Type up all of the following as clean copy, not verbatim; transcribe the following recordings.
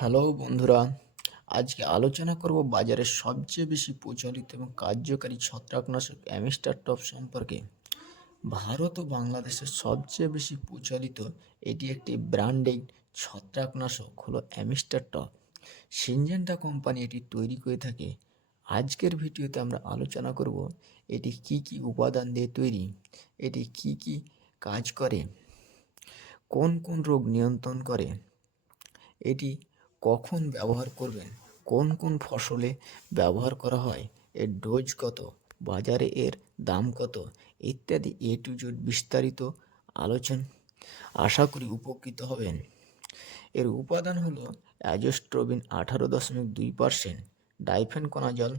Hello বন্ধুরা, আজকে আলোচনা করব বাজারে সবচেয়ে বেশি প্রচলিত এবং কার্যকারী ছত্রাকনাশক অ্যামিস্টার টপ সম্পর্কে। ভারত ও বাংলাদেশের সবচেয়ে বেশি প্রচলিত এটি একটি ব্র্যান্ডেড ছত্রাকনাশক হলো অ্যামিস্টার টপ। সিনজেন্টা কোম্পানি এটি তৈরি করে থাকে। আজকের ভিডিওতে আমরা আলোচনা করব এটি কি কি উপাদান দিয়ে তৈরি, এটি কি কি কাজ করে, কোন কোন রোগ নিয়ন্ত্রণ করে, এটি কখন ব্যবহার করবেন, কোন কোন ফসলে ব্যবহার করা হয়, এর ডোজ কত, বাজারে এর দাম কত ইত্যাদি এ টু জেড বিস্তারিত আলোচনা। আশা করি উপকৃত হবেন। এর উপাদান হলো অ্যাজোস্ট্রোবিন 18.2%, ডাইফেনকোনাজল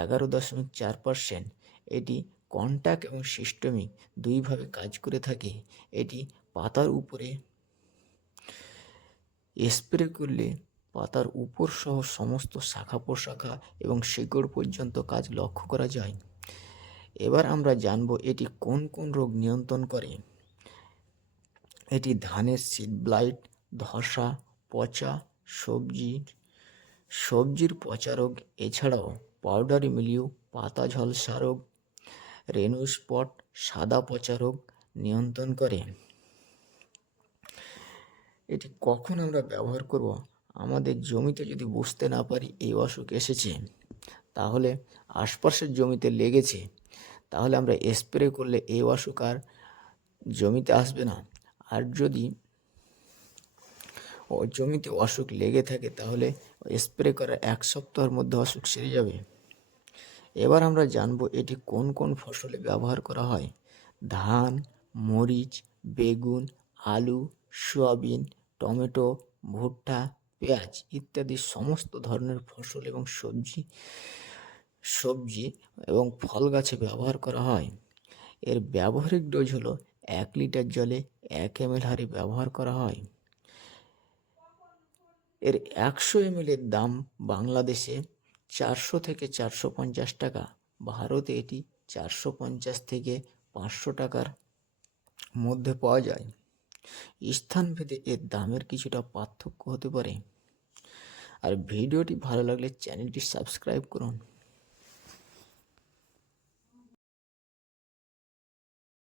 11.4%। এটি কন্টাক্ট এবং সিস্টেমিক দুইভাবে কাজ করে থাকে। এটি পাতার উপরে স্প্রে করলে পাতার উপর সহ সমস্ত শাখা প্রশাখা এবং শিকড় পর্যন্ত কাজ লক্ষ্য করা যায়। এবার আমরা জানব এটি কোন কোন রোগ নিয়ন্ত্রণ করে। এটি ধানের সিড ব্লাইট, ধসা, পচা, সবজির পচা রোগ, এছাড়াও পাউডারি মিলিউ, পাতা ঝলসা রোগ, রেনু স্পট, সাদা পচা রোগ নিয়ন্ত্রণ করে। এটি কখন আমরা ব্যবহার করব? আমাদের জমিতে যদি বুঝতে না পারি এই অসুখ এসেছে, তাহলে আশপাশের জমিতে লেগেছে, তাহলে আমরা স্প্রে করলে এই অসুখ আর জমিতে আসবে না। আর যদি জমিতে অসুখ লেগে থাকে তাহলে স্প্রে করার 1 সপ্তাহের মধ্যে অসুখ সেরে যাবে। এবার আমরা জানব এটি কোন কোন ফসলে ব্যবহার করা হয়। ধান, মরিচ, বেগুন, আলু, সয়াবিন, টমেটো, ভুট্টা, পেঁয়াজ ইত্যাদি সমস্ত ধরনের ফসল এবং সবজি এবং ফল গাছে ব্যবহার করা হয়। এর ব্যবহারিক ডোজ হলো 1 লিটার জলে 1 ml হারে ব্যবহার করা হয়। এর 100 ml এর দাম বাংলাদেশে 400 থেকে 450 টাকা, ভারতে এটি 450 থেকে 500 টাকার মধ্যে পাওয়া যায়। স্থানভেদে এর দামের কিছুটা পার্থক্য হতে পারে। আর ভিডিওটি ভালো লাগলে চ্যানেলটি সাবস্ক্রাইব করুন।